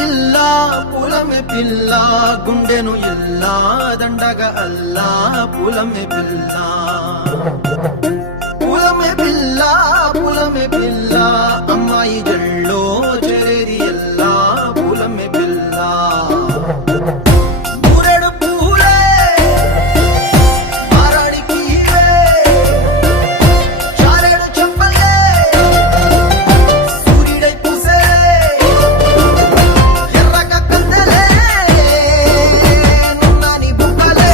పిల్ల పూలమే పిల్ల గుండెను ఎల్లా దండగ అల్లా పూలమే పిల్ల పూలమే పిల్ల పూలమే పిల్ల అమ్మాయి జల్లో చేరేది ఎల్లా పూలమే పిల్ల మూరెడు పూలే మారాడికి చారెడు చెప్పలే సూర్యుడై పూసే ఎర్రగ కందలే నున్నాని బుక్కలే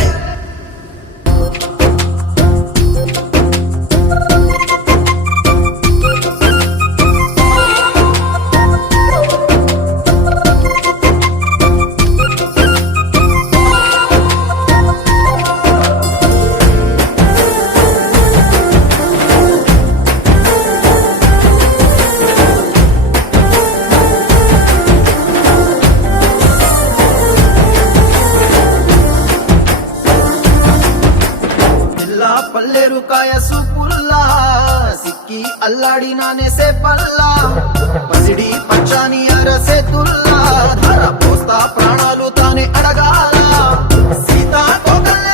పిల్ల పల్లెరు కాయ సూపుల్లా సిక్కి అల్లాడినానే సే పల్లా పసిడి పచ్చాని అరసే తుల్లా ధర పోస్తా ప్రాణాలు తానే అడగాల సీతా కోకల్ల